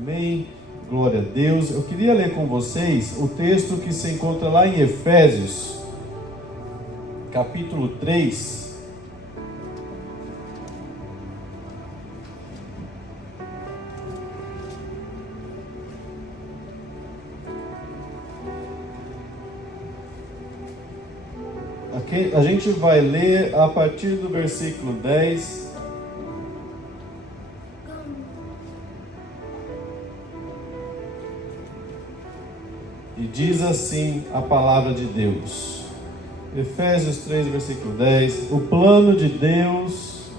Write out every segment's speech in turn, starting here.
Amém? Glória a Deus. Eu queria ler com vocês o texto que se encontra lá em Efésios, capítulo 3. Aqui a gente vai ler a partir do versículo 10. E diz assim a palavra de Deus. Efésios 3, versículo 10. O plano de Deus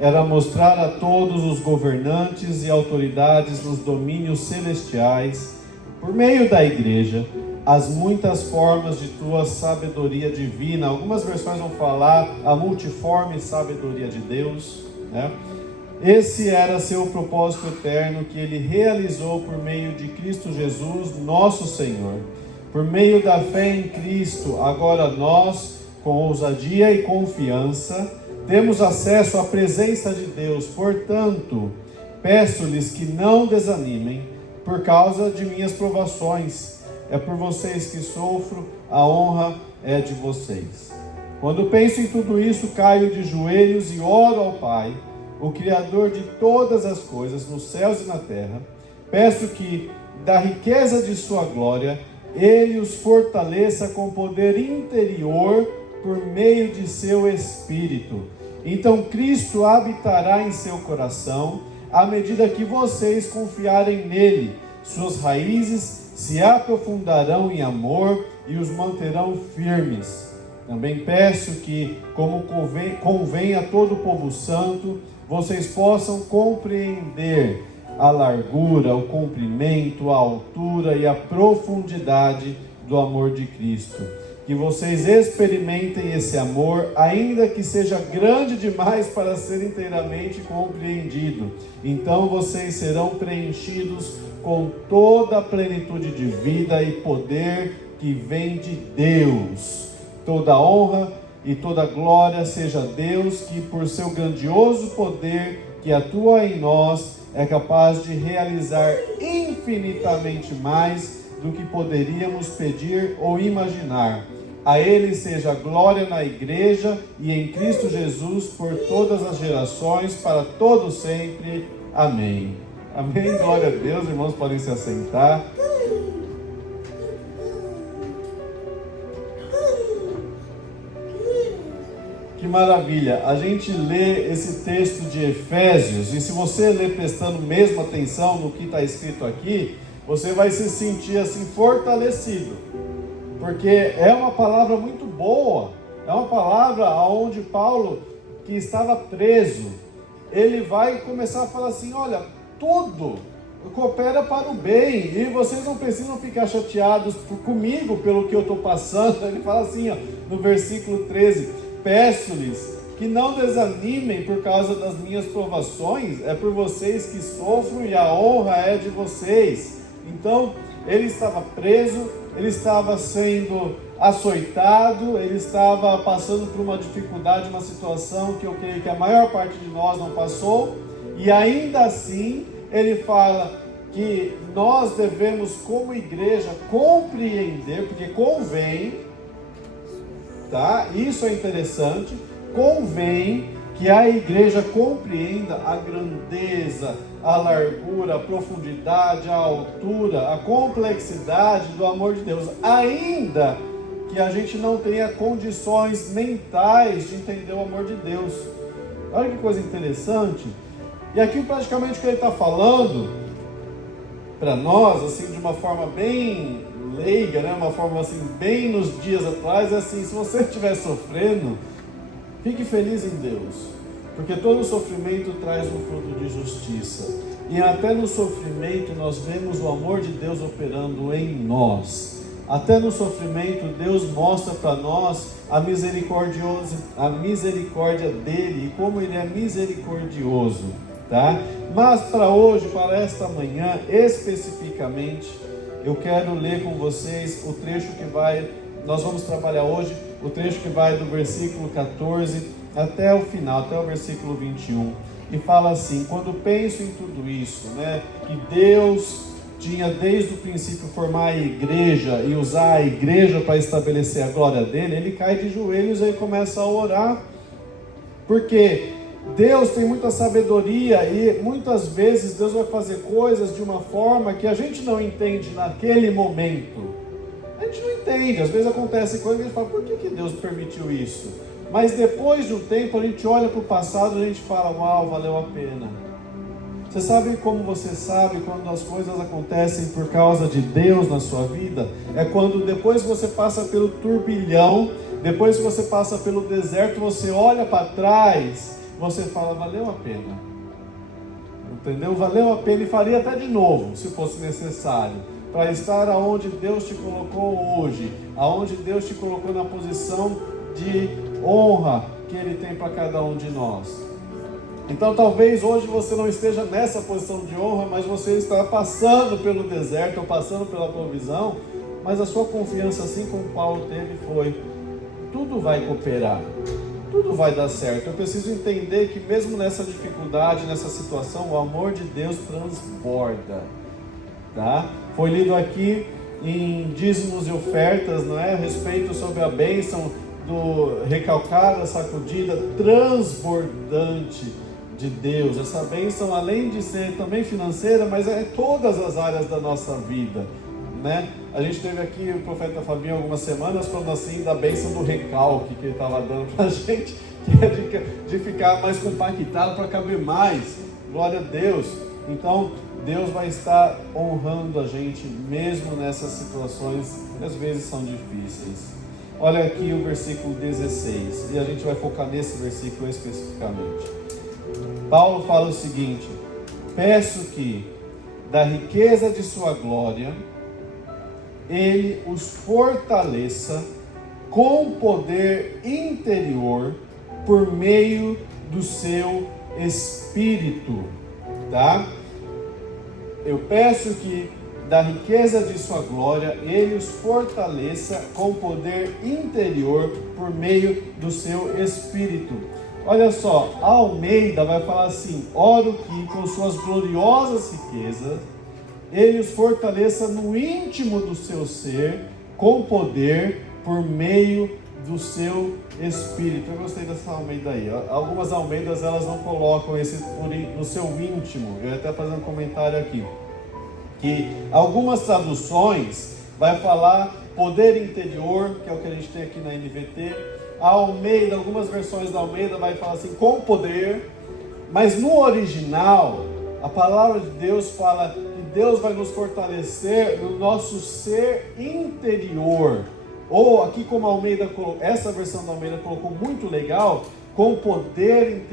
era mostrar a todos os governantes e autoridades nos domínios celestiais, por meio da igreja, as muitas formas de tua sabedoria divina. Algumas versões vão falar a multiforme sabedoria de Deus, né? Esse era seu propósito eterno que ele realizou por meio de Cristo Jesus, nosso Senhor. Por meio da fé em Cristo, agora nós, com ousadia e confiança, temos acesso à presença de Deus. Portanto, peço-lhes que não desanimem por causa de minhas provações. É por vocês que sofro, a honra é de vocês. Quando penso em tudo isso, caio de joelhos e oro ao Pai, o Criador de todas as coisas, nos céus e na terra. Peço que, da riqueza de sua glória, Ele os fortaleça com poder interior por meio de seu Espírito. Então Cristo habitará em seu coração, à medida que vocês confiarem nele. Suas raízes se aprofundarão em amor e os manterão firmes. Também peço que, como convém a todo o povo santo, vocês possam compreender a largura, o comprimento, a altura e a profundidade do amor de Cristo. Que vocês experimentem esse amor, ainda que seja grande demais para ser inteiramente compreendido. Então vocês serão preenchidos com toda a plenitude de vida e poder que vem de Deus. Toda honra e toda glória seja a Deus, que por seu grandioso poder que atua em nós, é capaz de realizar infinitamente mais do que poderíamos pedir ou imaginar. A Ele seja a glória na Igreja e em Cristo Jesus por todas as gerações, para todo sempre. Amém. Amém. Glória a Deus. Irmãos, podem se assentar. Que maravilha, a gente lê esse texto de Efésios, e se você ler prestando mesmo atenção no que está escrito aqui, você vai se sentir assim fortalecido, porque é uma palavra muito boa, é uma palavra onde Paulo, que estava preso, ele vai começar a falar assim: olha, tudo coopera para o bem, e vocês não precisam ficar chateados comigo pelo que eu estou passando. Ele fala assim, ó, no versículo 13, peço-lhes que não desanimem por causa das minhas provações, é por vocês que sofro e a honra é de vocês. Então, ele estava preso, ele estava sendo açoitado, ele estava passando por uma dificuldade, uma situação que eu creio que a maior parte de nós não passou, e ainda assim, ele fala que nós devemos, como igreja, compreender, porque convém, tá? Isso é interessante. Convém que a igreja compreenda a grandeza, a largura, a profundidade, a altura, a complexidade do amor de Deus, ainda que a gente não tenha condições mentais de entender o amor de Deus. Olha que coisa interessante. E aqui praticamente o que ele está falando para nós, assim, de uma forma bem leiga, né? Uma forma assim, bem nos dias atrás, é assim: se você estiver sofrendo, fique feliz em Deus, porque todo sofrimento traz um fruto de justiça, e até no sofrimento nós vemos o amor de Deus operando em nós. Até no sofrimento Deus mostra para nós a misericórdia dele e como ele é misericordioso, tá? Mas para hoje, para esta manhã especificamente, eu quero ler com vocês o trecho que nós vamos trabalhar hoje, o trecho que vai do versículo 14 até o final, até o versículo 21. e fala assim: quando penso em tudo isso, né, que Deus tinha desde o princípio formar a igreja e usar a igreja para estabelecer a glória dele, ele cai de joelhos e começa a orar, porque Deus tem muita sabedoria e muitas vezes Deus vai fazer coisas de uma forma que a gente não entende naquele momento. A gente não entende, às vezes acontece coisas que a gente fala: por que Deus permitiu isso? Mas depois de um tempo a gente olha para o passado e a gente fala: uau, valeu a pena. Você sabe como você sabe quando as coisas acontecem por causa de Deus na sua vida? É quando depois que você passa pelo turbilhão, depois que você passa pelo deserto, você olha para trás, você fala: valeu a pena. Entendeu? Valeu a pena, e faria até de novo, se fosse necessário, para estar aonde Deus te colocou hoje, aonde Deus te colocou na posição de honra que Ele tem para cada um de nós. Então talvez hoje você não esteja nessa posição de honra, mas você está passando pelo deserto, ou passando pela provisão, mas a sua confiança, assim como Paulo teve, foi: tudo vai cooperar, tudo vai dar certo. Eu preciso entender que mesmo nessa dificuldade, nessa situação, o amor de Deus transborda, tá? Foi lido aqui em dízimos e ofertas, não é? A respeito sobre a bênção do recalcada, sacudida, transbordante de Deus. Essa bênção, além de ser também financeira, mas é todas as áreas da nossa vida, né? A gente teve aqui o profeta Fabinho algumas semanas falando assim da bênção do recalque que ele estava dando para a gente, que é de ficar mais compactado para caber mais. Glória a Deus. Então Deus vai estar honrando a gente mesmo nessas situações que às vezes são difíceis. Olha aqui o versículo 16, e a gente vai focar nesse versículo especificamente. Paulo fala o seguinte: peço que, da riqueza de sua glória, Ele os fortaleça com poder interior por meio do seu Espírito, tá? Eu peço que, da riqueza de sua glória, Ele os fortaleça com poder interior por meio do seu Espírito. Olha só, a Almeida vai falar assim: oro que com suas gloriosas riquezas Ele os fortaleça no íntimo do seu ser, com poder por meio do seu Espírito. Eu gostei dessa Almeida aí. Algumas Almeidas, elas não colocam esse no seu íntimo. Eu ia até fazer um comentário aqui, que algumas traduções vai falar poder interior, que é o que a gente tem aqui na NVT. A Almeida, algumas versões da Almeida vai falar assim, com poder, mas no original, a palavra de Deus fala que Deus vai nos fortalecer no nosso ser interior. Ou aqui como a Almeida, essa versão da Almeida colocou muito legal, com poder,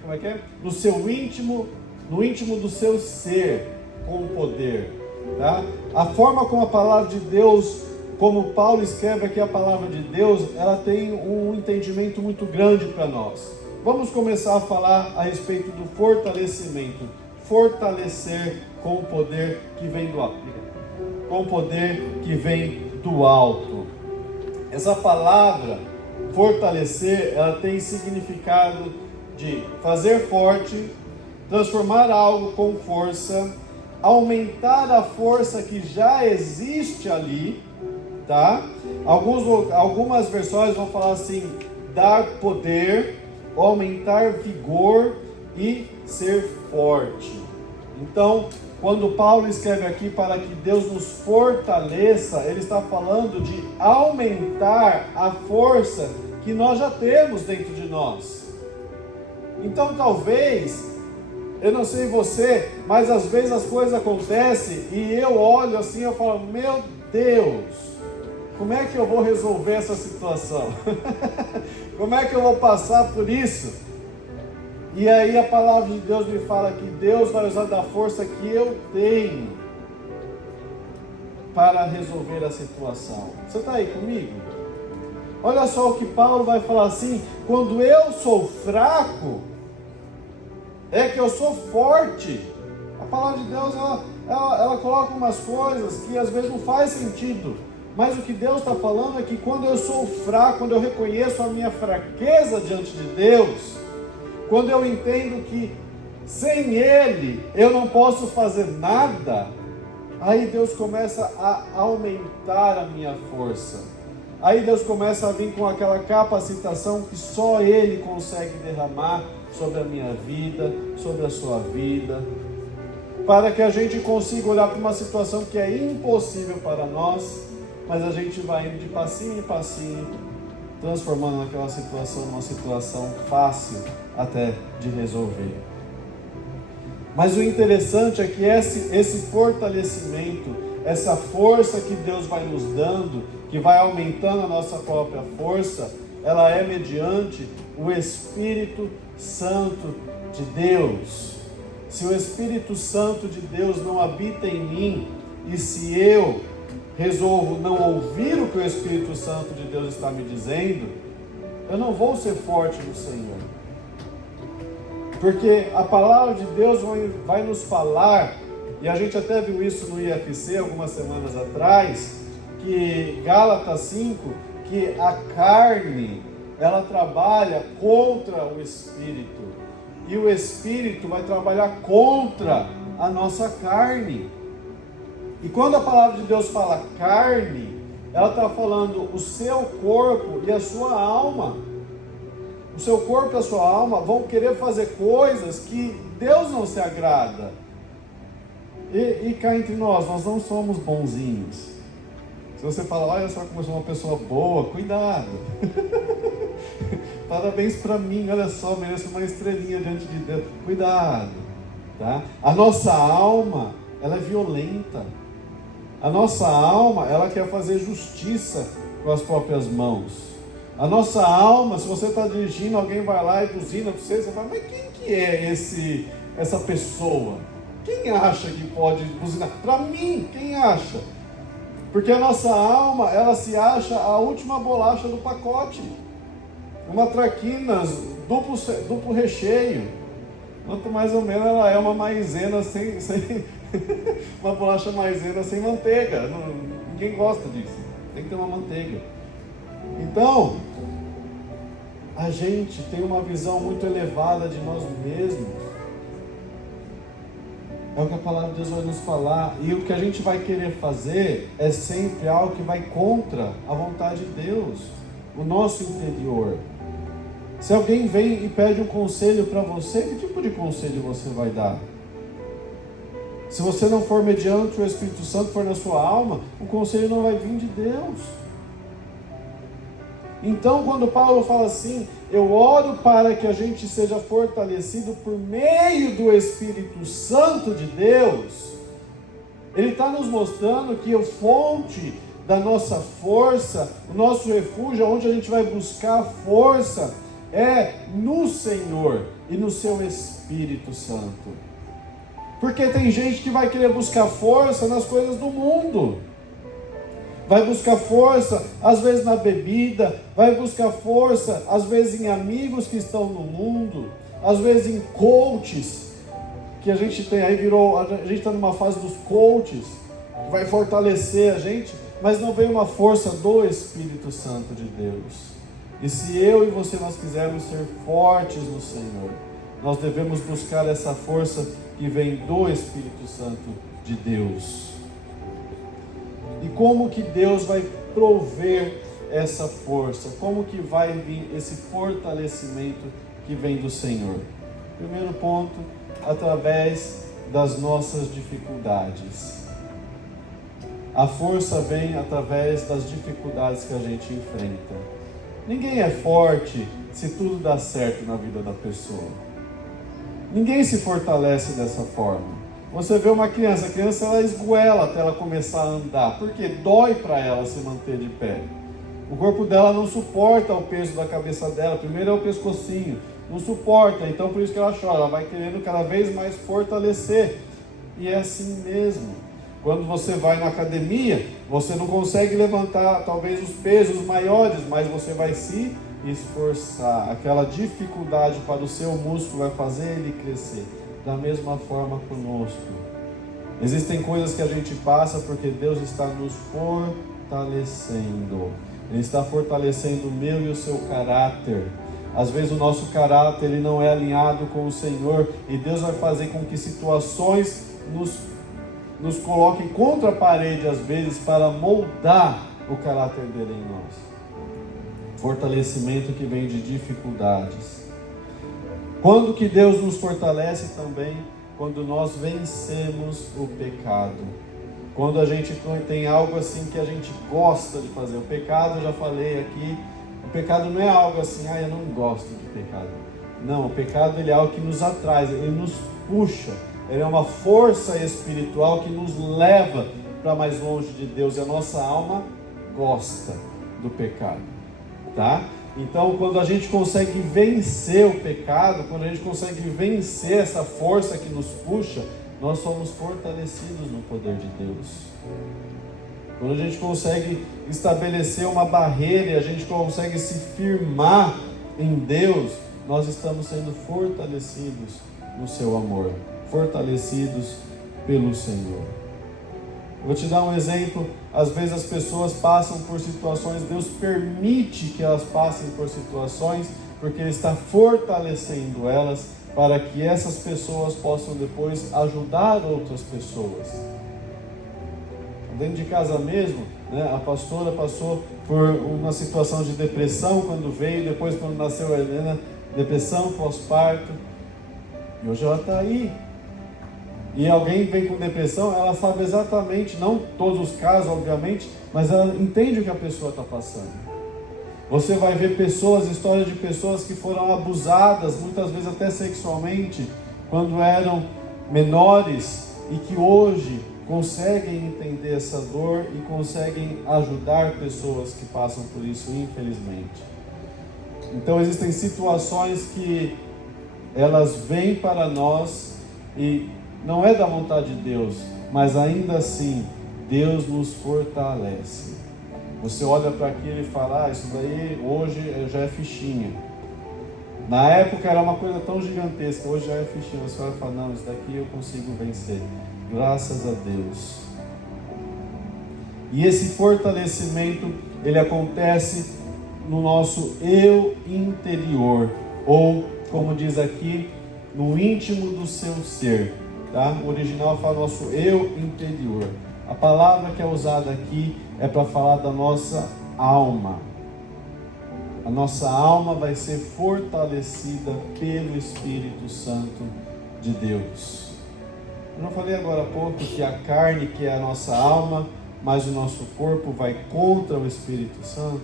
como é que é? No seu íntimo, no íntimo do seu ser, com poder, tá? A forma como a palavra de Deus, como Paulo escreve aqui a palavra de Deus, ela tem um entendimento muito grande para nós. Vamos começar a falar a respeito do fortalecimento. Fortalecer com o poder que vem do alto. Com o poder que vem do alto. Essa palavra, fortalecer, ela tem significado de fazer forte, transformar algo com força, aumentar a força que já existe ali, tá? Algumas versões vão falar assim, dar poder, aumentar vigor e ser forte. Então, quando Paulo escreve aqui para que Deus nos fortaleça, ele está falando de aumentar a força que nós já temos dentro de nós. Então talvez, eu não sei você, mas às vezes as coisas acontecem e eu olho assim, eu falo, meu Deus, como é que eu vou resolver essa situação? Como é que eu vou passar por isso? E aí a palavra de Deus me fala que Deus vai usar da força que eu tenho para resolver a situação. Você está aí comigo? Olha só o que Paulo vai falar assim, quando eu sou fraco, é que eu sou forte. A palavra de Deus, ela coloca umas coisas que às vezes não faz sentido. Mas o que Deus está falando é que quando eu sou fraco, quando eu reconheço a minha fraqueza diante de Deus, quando eu entendo que sem Ele eu não posso fazer nada, aí Deus começa a aumentar a minha força. Aí Deus começa a vir com aquela capacitação que só Ele consegue derramar sobre a minha vida, sobre a sua vida, para que a gente consiga olhar para uma situação que é impossível para nós, mas a gente vai indo de passinho em passinho, transformando aquela situação numa situação fácil até de resolver. Mas o interessante é que esse fortalecimento, essa força que Deus vai nos dando, que vai aumentando a nossa própria força, ela é mediante o Espírito Santo de Deus. Se o Espírito Santo de Deus não habita em mim, e se eu resolvo não ouvir o que o Espírito Santo de Deus está me dizendo, eu não vou ser forte no Senhor. Porque a palavra de Deus vai nos falar, e a gente até viu isso no IFC algumas semanas atrás, que Gálatas 5, que a carne, ela trabalha contra o Espírito, e o Espírito vai trabalhar contra a nossa carne. E quando a palavra de Deus fala carne, ela está falando o seu corpo e a sua alma. O seu corpo e a sua alma vão querer fazer coisas que Deus não se agrada. E cá entre nós não somos bonzinhos. Se você fala, olha só como eu sou uma pessoa boa, cuidado. Parabéns para mim, olha só, mereço uma estrelinha diante de Deus. Cuidado, tá? A nossa alma, ela é violenta. A nossa alma, ela quer fazer justiça com as próprias mãos. A nossa alma, se você está dirigindo, alguém vai lá e buzina para você, você fala, mas quem que é essa pessoa? Quem acha que pode buzinar? Para mim, quem acha? Porque a nossa alma, ela se acha a última bolacha do pacote. Uma traquinas, duplo recheio. Quanto mais ou menos ela é uma maisena sem uma bolacha maisena sem manteiga. Ninguém gosta disso. Tem que ter uma manteiga. Então, a gente tem uma visão muito elevada de nós mesmos. É o que a palavra de Deus vai nos falar. E o que a gente vai querer fazer é sempre algo que vai contra a vontade de Deus, o nosso interior. Se alguém vem e pede um conselho para você, que tipo de conselho você vai dar? Se você não for mediante o Espírito Santo, for na sua alma, o conselho não vai vir de Deus. Então, quando Paulo fala assim, eu oro para que a gente seja fortalecido por meio do Espírito Santo de Deus, ele está nos mostrando que a fonte da nossa força, o nosso refúgio, onde a gente vai buscar força, é no Senhor e no seu Espírito Santo. Porque tem gente que vai querer buscar força nas coisas do mundo. Vai buscar força, às vezes na bebida, vai buscar força, às vezes em amigos que estão no mundo, às vezes em coaches, que a gente tem aí, a gente está numa fase dos coaches, que vai fortalecer a gente, mas não vem uma força do Espírito Santo de Deus. E se eu e você nós quisermos ser fortes no Senhor, nós devemos buscar essa força que vem do Espírito Santo de Deus. E como que Deus vai prover essa força? Como que vai vir esse fortalecimento que vem do Senhor? Primeiro ponto, através das nossas dificuldades. A força vem através das dificuldades que a gente enfrenta. Ninguém é forte se tudo dá certo na vida da pessoa. Ninguém se fortalece dessa forma. Você vê uma criança, a criança ela esgoela até ela começar a andar, porque dói para ela se manter de pé. O corpo dela não suporta o peso da cabeça dela, primeiro é o pescocinho, não suporta, então por isso que ela chora, ela vai querendo cada vez mais fortalecer. E é assim mesmo. Quando você vai na academia, você não consegue levantar talvez os pesos maiores, mas você vai se esforçar. Aquela dificuldade para o seu músculo vai fazer ele crescer. Da mesma forma conosco. Existem coisas que a gente passa porque Deus está nos fortalecendo. Ele está fortalecendo o meu e o seu caráter. Às vezes o nosso caráter ele não é alinhado com o Senhor, e Deus vai fazer com que situações nos coloquem contra a parede, às vezes, para moldar o caráter dele em nós. Fortalecimento que vem de dificuldades. Quando que Deus nos fortalece também? Quando nós vencemos o pecado. Quando a gente tem algo assim que a gente gosta de fazer. O pecado, eu já falei aqui, o pecado não é algo assim, eu não gosto de pecado. Não, o pecado ele é algo que nos atrai, ele nos puxa. Ele é uma força espiritual que nos leva para mais longe de Deus. E a nossa alma gosta do pecado, tá? Então, quando a gente consegue vencer o pecado, quando a gente consegue vencer essa força que nos puxa, nós somos fortalecidos no poder de Deus. Quando a gente consegue estabelecer uma barreira e a gente consegue se firmar em Deus, nós estamos sendo fortalecidos no seu amor, fortalecidos pelo Senhor. Vou te dar um exemplo. Às vezes as pessoas passam por situações, Deus permite que elas passem por situações, porque Ele está fortalecendo elas, para que essas pessoas possam depois ajudar outras pessoas. Dentro de casa mesmo, né, a pastora passou por uma situação de depressão quando veio, depois quando nasceu a Helena, depressão pós-parto, e hoje ela está aí. E alguém vem com depressão, ela sabe exatamente, não todos os casos obviamente, mas ela entende o que a pessoa está passando. Você vai ver pessoas, histórias de pessoas que foram abusadas, muitas vezes até sexualmente, quando eram menores, e que hoje conseguem entender essa dor e conseguem ajudar pessoas que passam por isso, infelizmente. Então existem situações que elas vêm para nós e não é da vontade de Deus, mas ainda assim Deus nos fortalece. Você olha para aquilo e fala, isso daí hoje já é fichinha. Na época era uma coisa tão gigantesca, hoje já é fichinha. Você vai falar, não, isso daqui eu consigo vencer. Graças a Deus. E esse fortalecimento, ele acontece no nosso eu interior, ou como diz aqui, no íntimo do seu ser, tá? O original fala nosso eu interior. A palavra que é usada aqui é para falar da nossa alma. A nossa alma vai ser fortalecida pelo Espírito Santo de Deus. Eu não falei agora há pouco que a carne, que é a nossa alma, mas o nosso corpo vai contra o Espírito Santo?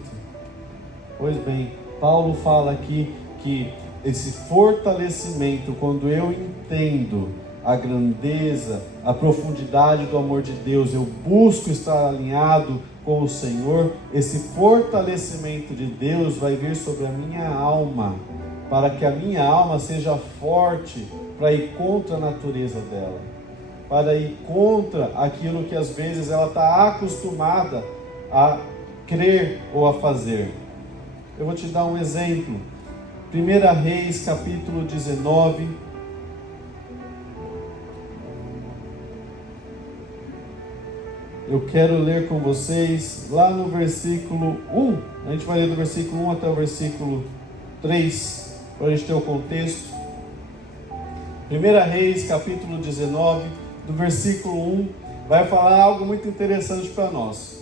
Pois bem, Paulo fala aqui que esse fortalecimento, quando eu entendo a grandeza, a profundidade do amor de Deus, eu busco estar alinhado com o Senhor, esse fortalecimento de Deus vai vir sobre a minha alma, para que a minha alma seja forte para ir contra a natureza dela, para ir contra aquilo que às vezes ela está acostumada a crer ou a fazer. Eu vou te dar um exemplo. 1 Reis, capítulo 19. Eu quero ler com vocês lá no versículo 1. A gente vai ler do versículo 1 até o versículo 3, para a gente ter o contexto. 1 Reis, capítulo 19, do versículo 1, vai falar algo muito interessante para nós.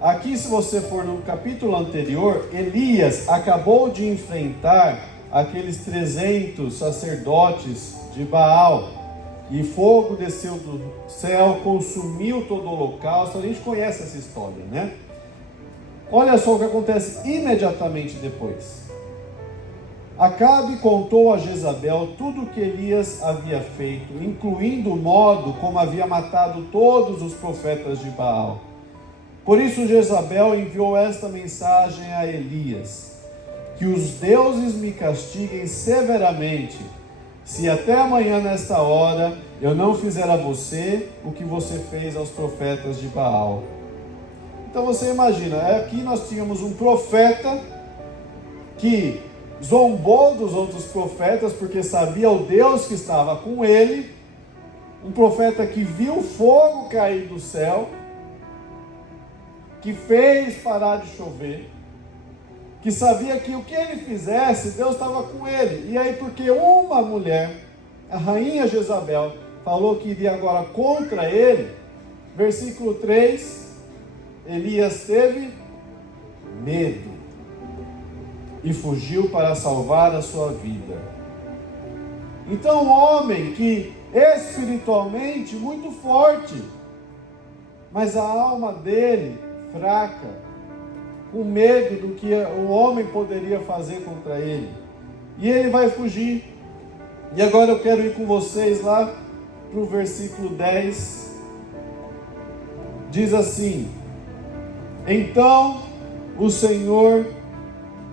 Aqui, se você for no capítulo anterior, Elias acabou de enfrentar aqueles 300 sacerdotes de Baal, e fogo desceu do céu, consumiu todo o holocausto. A gente conhece essa história, né? Olha só o que acontece imediatamente depois. Acabe contou a Jezabel tudo o que Elias havia feito, incluindo o modo como havia matado todos os profetas de Baal. Por isso Jezabel enviou esta mensagem a Elias: que os deuses me castiguem severamente, se até amanhã nesta hora eu não fizer a você o que você fez aos profetas de Baal. Então você imagina, aqui nós tínhamos um profeta que zombou dos outros profetas porque sabia o Deus que estava com ele, um profeta que viu fogo cair do céu, que fez parar de chover, que sabia que o que ele fizesse, Deus estava com ele. E aí, porque uma mulher, a rainha Jezabel, falou que iria agora contra ele, versículo 3, Elias teve medo e fugiu para salvar a sua vida. Então, um homem que espiritualmente muito forte, mas a alma dele fraca, com medo do que o homem poderia fazer contra ele. E ele vai fugir. E agora eu quero ir com vocês lá para o versículo 10. Diz assim: então o Senhor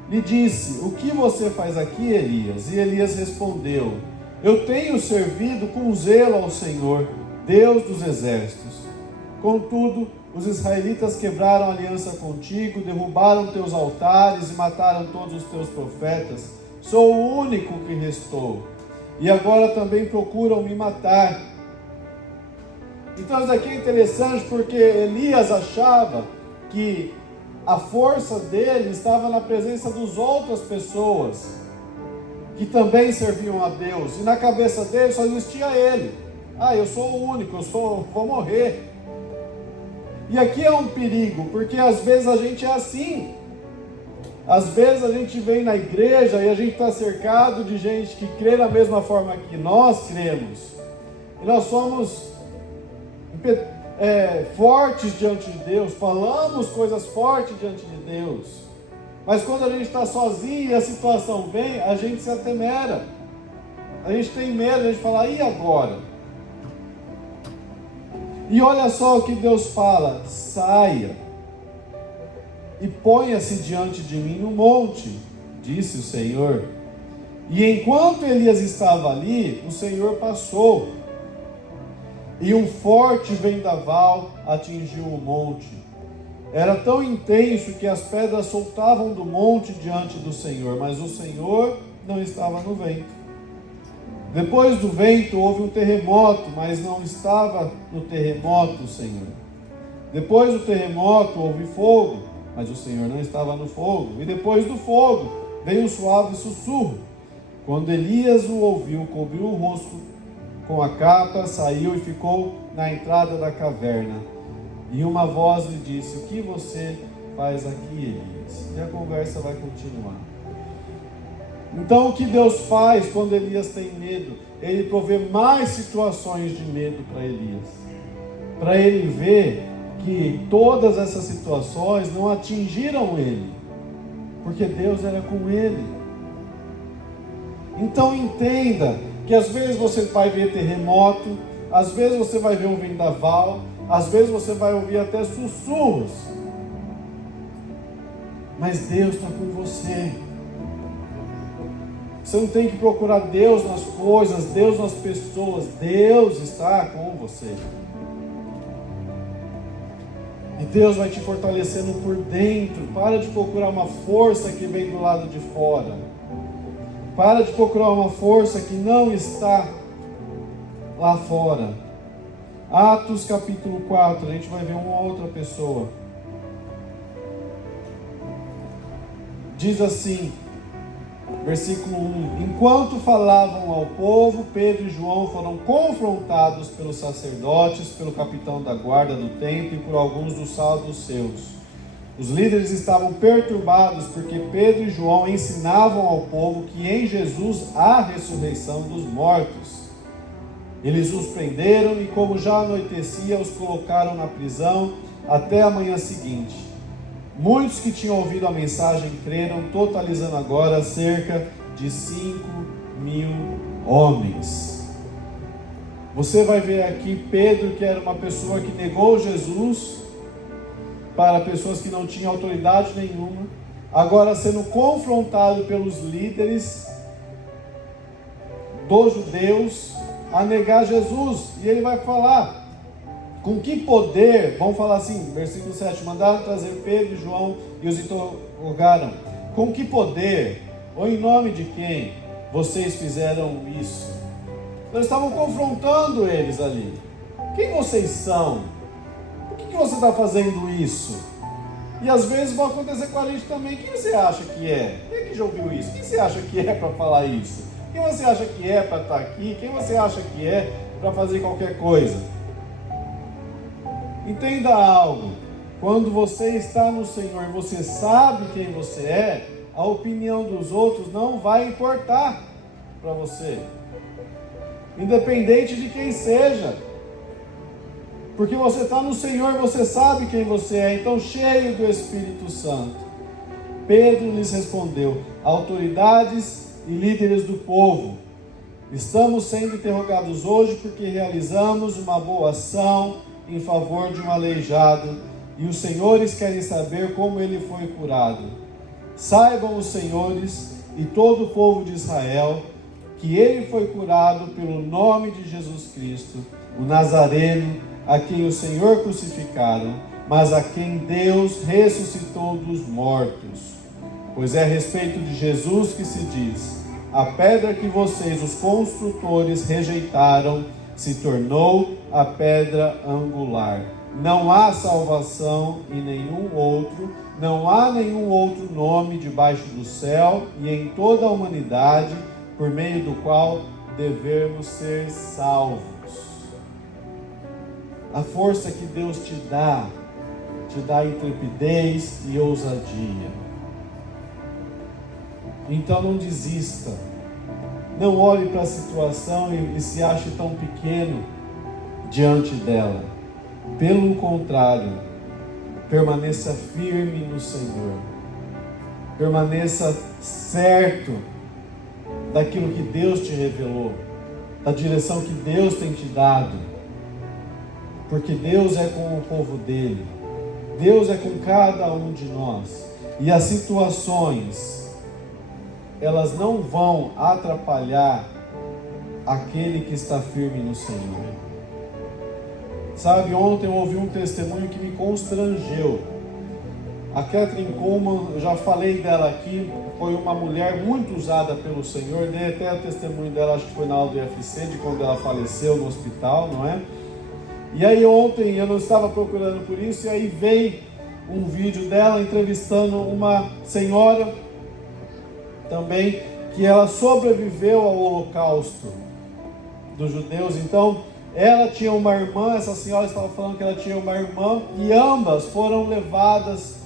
lhe disse: o que você faz aqui, Elias? E Elias respondeu: eu tenho servido com zelo ao Senhor, Deus dos exércitos. Contudo, os israelitas quebraram a aliança contigo, derrubaram teus altares e mataram todos os teus profetas. Sou o único que restou, e agora também procuram me matar. Então isso aqui é interessante porque Elias achava que a força dele estava na presença das outras pessoas que também serviam a Deus, e na cabeça dele só existia ele. Eu sou o único, vou morrer. E aqui é um perigo, porque às vezes a gente é assim. Às vezes a gente vem na igreja e a gente está cercado de gente que crê da mesma forma que nós cremos. E nós somos fortes diante de Deus, falamos coisas fortes diante de Deus. Mas quando a gente está sozinho e a situação vem, a gente se atemera. A gente tem medo, a gente fala: e agora? E olha só o que Deus fala: saia e ponha-se diante de mim no monte, disse o Senhor. E enquanto Elias estava ali, o Senhor passou, e um forte vendaval atingiu o monte. Era tão intenso que as pedras soltavam do monte diante do Senhor, mas o Senhor não estava no vento. Depois do vento houve um terremoto, mas não estava no terremoto o Senhor. Depois do terremoto houve fogo, mas o Senhor não estava no fogo. E depois do fogo veio um suave sussurro. Quando Elias o ouviu, cobriu o rosto com a capa, saiu e ficou na entrada da caverna. E uma voz lhe disse: o que você faz aqui, Elias? E a conversa vai continuar. Então o que Deus faz quando Elias tem medo? Ele provê mais situações de medo para Elias, para ele ver que todas essas situações não atingiram ele, porque Deus era com ele. Então entenda que às vezes você vai ver terremoto, às vezes você vai ver um vendaval, às vezes você vai ouvir até sussurros, mas Deus está com você. Você não tem que procurar Deus nas coisas, Deus nas pessoas. Deus está com você. E Deus vai te fortalecendo por dentro. Para de procurar uma força que vem do lado de fora. Para de procurar uma força que não está lá fora. Atos capítulo 4, a gente vai ver uma outra pessoa. Diz assim, versículo 1: enquanto falavam ao povo, Pedro e João foram confrontados pelos sacerdotes, pelo capitão da guarda do templo e por alguns dos saduceus. Os líderes estavam perturbados porque Pedro e João ensinavam ao povo que em Jesus há ressurreição dos mortos. Eles os prenderam e, como já anoitecia, os colocaram na prisão até a manhã seguinte. Muitos que tinham ouvido a mensagem creram, totalizando agora cerca de 5.000 homens. Você vai ver aqui Pedro, que era uma pessoa que negou Jesus para pessoas que não tinham autoridade nenhuma, agora sendo confrontado pelos líderes dos judeus a negar Jesus. E ele vai falar: com que poder, vamos falar assim, versículo 7, mandaram trazer Pedro e João e os interrogaram: com que poder, ou em nome de quem, vocês fizeram isso? Eles estavam confrontando eles ali. Quem vocês são? Por que você está fazendo isso? E às vezes vai acontecer com a gente também. Quem você acha que é? Quem é que já ouviu isso? Quem você acha que é para falar isso? Quem você acha que é para estar aqui? Quem você acha que é para fazer qualquer coisa? Entenda algo. Quando você está no Senhor e você sabe quem você é, a opinião dos outros não vai importar para você. Independente de quem seja. Porque você está no Senhor, você sabe quem você é, então cheio do Espírito Santo. Pedro lhes respondeu: autoridades e líderes do povo, estamos sendo interrogados hoje porque realizamos uma boa ação em favor de um aleijado e os senhores querem saber como ele foi curado. Saibam os senhores e todo o povo de Israel que ele foi curado pelo nome de Jesus Cristo, o Nazareno, a quem o Senhor crucificaram, mas a quem Deus ressuscitou dos mortos. Pois é a respeito de Jesus que se diz: a pedra que vocês, os construtores, rejeitaram, se tornou a pedra angular. Não há salvação em nenhum outro, não há nenhum outro nome debaixo do céu e em toda a humanidade, por meio do qual devemos ser salvos. A força que Deus te dá intrepidez e ousadia. Então não desista. Não olhe para a situação e se ache tão pequeno diante dela. Pelo contrário, permaneça firme no Senhor. Permaneça certo daquilo que Deus te revelou, da direção que Deus tem te dado. Porque Deus é com o povo dele. Deus é com cada um de nós. E as situações, elas não vão atrapalhar aquele que está firme no Senhor. Sabe, ontem eu ouvi um testemunho que me constrangeu. A Catherine Coleman, eu já falei dela aqui, foi uma mulher muito usada pelo Senhor. Dei até o testemunho dela, acho que foi na aula do IFC, de quando ela faleceu no hospital, não é? E aí ontem eu não estava procurando por isso, e aí veio um vídeo dela entrevistando uma senhora também, que ela sobreviveu ao holocausto dos judeus. Então ela tinha uma irmã, essa senhora estava falando que ela tinha uma irmã, e ambas foram levadas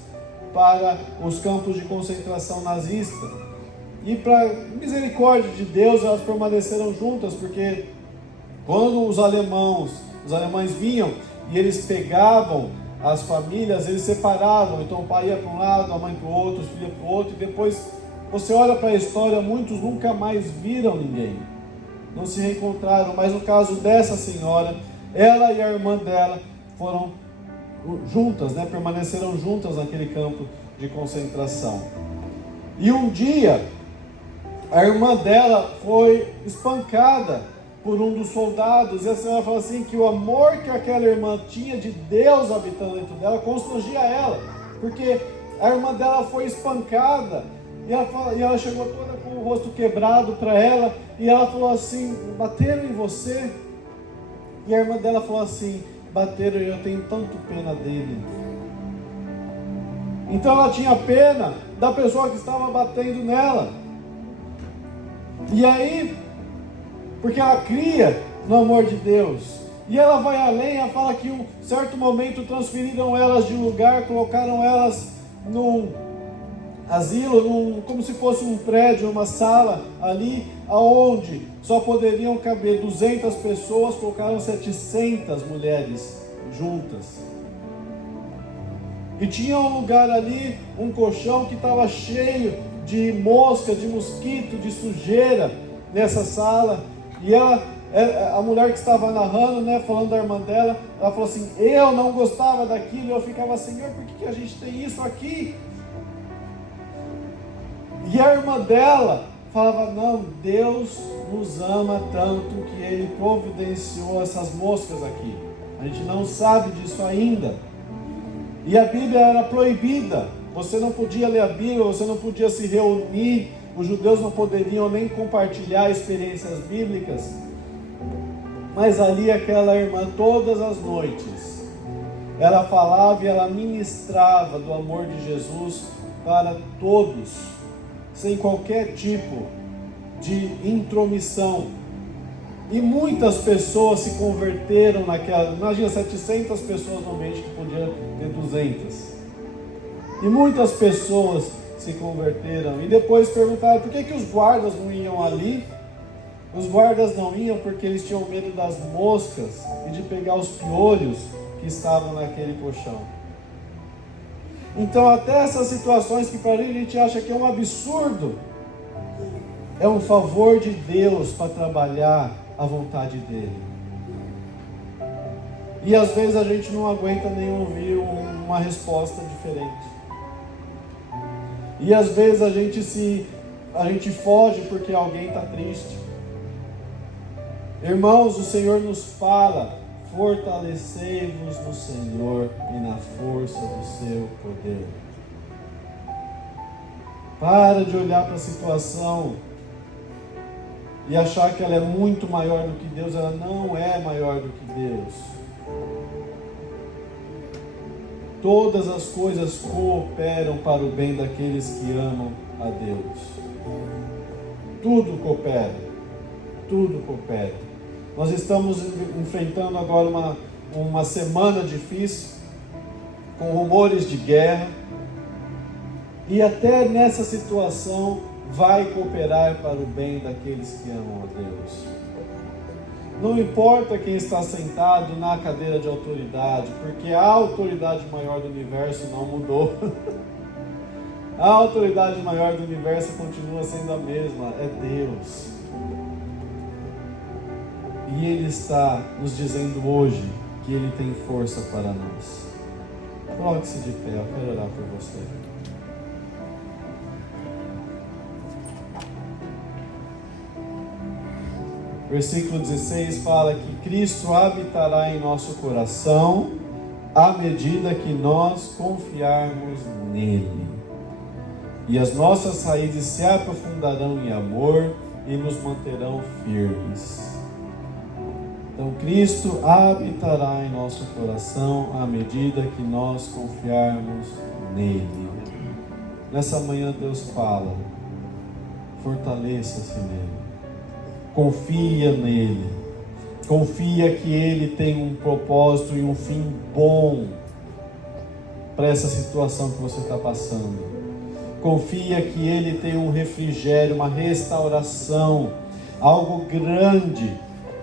para os campos de concentração nazista. E para misericórdia de Deus, elas permaneceram juntas, porque quando os alemães vinham e eles pegavam as famílias, eles separavam. Então o pai ia para um lado, a mãe para o outro, os filhos para o outro, e depois você olha para a história, muitos nunca mais viram ninguém, não se reencontraram. Mas no caso dessa senhora, ela e a irmã dela foram juntas, permaneceram juntas naquele campo de concentração. E um dia a irmã dela foi espancada por um dos soldados, e a senhora fala assim, que o amor que aquela irmã tinha de Deus habitando dentro dela constrangia ela, porque a irmã dela foi espancada, e ela chegou toda com o rosto quebrado para ela, e ela falou assim: bateram em você? E a irmã dela falou assim: bateram, e eu tenho tanto pena dele. Então ela tinha pena da pessoa que estava batendo nela. E aí, porque ela cria no amor de Deus, e ela vai além, ela fala que em um certo momento transferiram elas de lugar, colocaram elas num asilo, como se fosse um prédio, uma sala ali, aonde só poderiam caber 200 pessoas, colocaram 700 mulheres juntas. E tinha um lugar ali, um colchão que estava cheio de mosca, de mosquito, de sujeira nessa sala. E a mulher que estava narrando, falando da irmã dela, ela falou assim: eu não gostava daquilo, eu ficava: Senhor, por que a gente tem isso aqui? E a irmã dela falava: não, Deus nos ama tanto que Ele providenciou essas moscas aqui. A gente não sabe disso ainda. E a Bíblia era proibida, você não podia ler a Bíblia, você não podia se reunir, os judeus não poderiam nem compartilhar experiências bíblicas. Mas ali aquela irmã, todas as noites, ela falava e ela ministrava do amor de Jesus para todos, sem qualquer tipo de intromissão. E muitas pessoas se converteram naquela... Imagina, 700 pessoas no ambiente que podia ter 200. E muitas pessoas se converteram. E depois perguntaram por que os guardas não iam ali. Os guardas não iam porque eles tinham medo das moscas e de pegar os piolhos que estavam naquele colchão. Então até essas situações que para a gente acha que é um absurdo, é um favor de Deus para trabalhar a vontade dele. E às vezes a gente não aguenta nem ouvir uma resposta diferente. E às vezes a gente foge porque alguém está triste. Irmãos, o Senhor nos fala: fortalecei-vos no Senhor e na força do seu poder. Para de olhar para a situação e achar que ela é muito maior do que Deus. Ela não é maior do que Deus. Todas as coisas cooperam para o bem daqueles que amam a Deus. Tudo coopera. Tudo coopera. Nós estamos enfrentando agora uma semana difícil, com rumores de guerra, e até nessa situação vai cooperar para o bem daqueles que amam a Deus. Não importa quem está sentado na cadeira de autoridade, porque a autoridade maior do universo não mudou. A autoridade maior do universo continua sendo a mesma, é Deus. E Ele está nos dizendo hoje que Ele tem força para nós. Coloque-se de pé, eu quero orar por você. Versículo 16 fala que Cristo habitará em nosso coração à medida que nós confiarmos nele. E as nossas raízes se aprofundarão em amor e nos manterão firmes. Então Cristo habitará em nosso coração à medida que nós confiarmos nele. Nessa manhã Deus fala: fortaleça-se nele. Confia nele. Confia que ele tem um propósito e um fim bom para essa situação que você está passando. Confia que ele tem um refrigério, uma restauração, algo grande.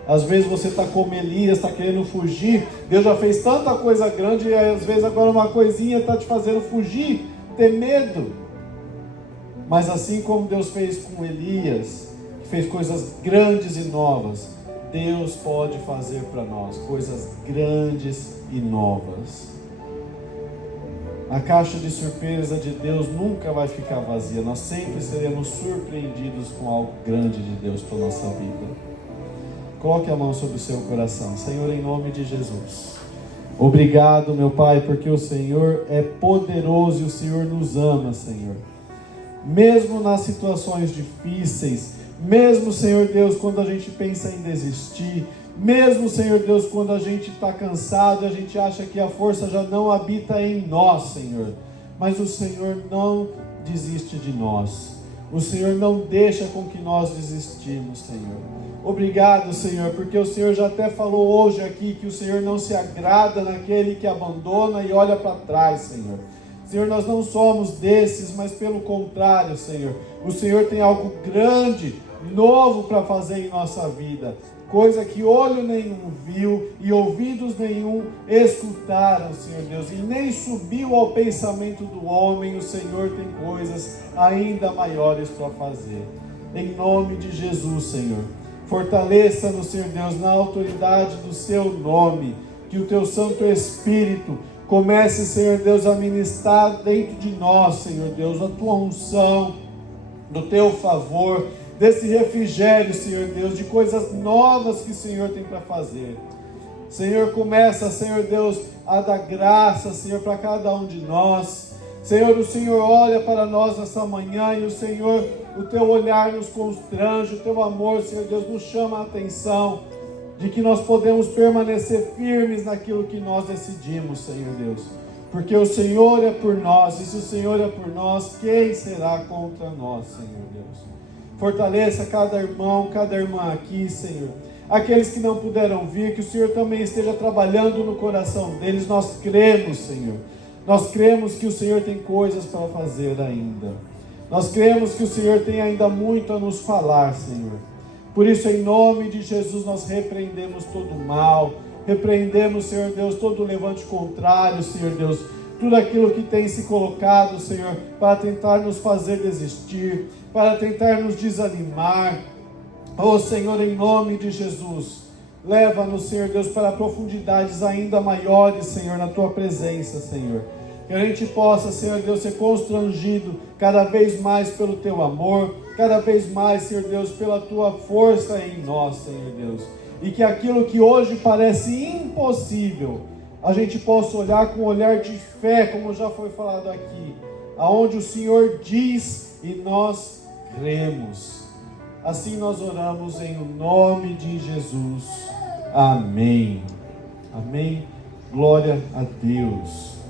Às vezes você está como Elias, está querendo fugir. Deus já fez tanta coisa grande e às vezes agora uma coisinha está te fazendo fugir, ter medo. Mas assim como Deus fez com Elias, que fez coisas grandes e novas, Deus pode fazer para nós coisas grandes e novas. A caixa de surpresa de Deus nunca vai ficar vazia. Nós sempre seremos surpreendidos com algo grande de Deus para a nossa vida. Coloque a mão sobre o seu coração. Senhor, em nome de Jesus, obrigado, meu Pai, porque o Senhor é poderoso e o Senhor nos ama, Senhor. Mesmo nas situações difíceis, mesmo, Senhor Deus, quando a gente pensa em desistir, mesmo, Senhor Deus, quando a gente está cansado e a gente acha que a força já não habita em nós, Senhor, mas o Senhor não desiste de nós. O Senhor não deixa com que nós desistimos, Senhor. Obrigado, Senhor, porque o Senhor já até falou hoje aqui que o Senhor não se agrada naquele que abandona e olha para trás, Senhor. Senhor, nós não somos desses, mas pelo contrário, Senhor, o Senhor tem algo grande, novo para fazer em nossa vida, coisa que olho nenhum viu e ouvidos nenhum escutaram, Senhor Deus, e nem subiu ao pensamento do homem. O Senhor tem coisas ainda maiores para fazer. Em nome de Jesus, Senhor, fortaleça-nos, Senhor Deus, na autoridade do seu nome, que o teu Santo Espírito comece, Senhor Deus, a ministrar dentro de nós, Senhor Deus, a tua unção, do teu favor, desse refrigério, Senhor Deus, de coisas novas que o Senhor tem para fazer. Senhor, começa, Senhor Deus, a dar graça, Senhor, para cada um de nós. Senhor, o Senhor olha para nós nessa manhã e o Senhor, o teu olhar nos constrange, o teu amor, Senhor Deus, nos chama a atenção de que nós podemos permanecer firmes naquilo que nós decidimos, Senhor Deus. Porque o Senhor é por nós, e se o Senhor é por nós, quem será contra nós, Senhor Deus? Fortaleça cada irmão, cada irmã aqui, Senhor. Aqueles que não puderam vir, que o Senhor também esteja trabalhando no coração deles. Nós cremos, Senhor. Nós cremos que o Senhor tem coisas para fazer ainda. Nós cremos que o Senhor tem ainda muito a nos falar, Senhor. Por isso, em nome de Jesus, nós repreendemos todo o mal. Repreendemos, Senhor Deus, todo o levante contrário, Senhor Deus. Tudo aquilo que tem se colocado, Senhor, para tentar nos fazer desistir, para tentar nos desanimar. Oh, Senhor, em nome de Jesus, leva-nos, Senhor Deus, para profundidades ainda maiores, Senhor, na Tua presença, Senhor. Que a gente possa, Senhor Deus, ser constrangido cada vez mais pelo Teu amor, cada vez mais, Senhor Deus, pela Tua força em nós, Senhor Deus. E que aquilo que hoje parece impossível, a gente possa olhar com um olhar de fé, como já foi falado aqui, aonde o Senhor diz e nós cremos. Assim nós oramos em nome de Jesus. Amém. Amém. Glória a Deus.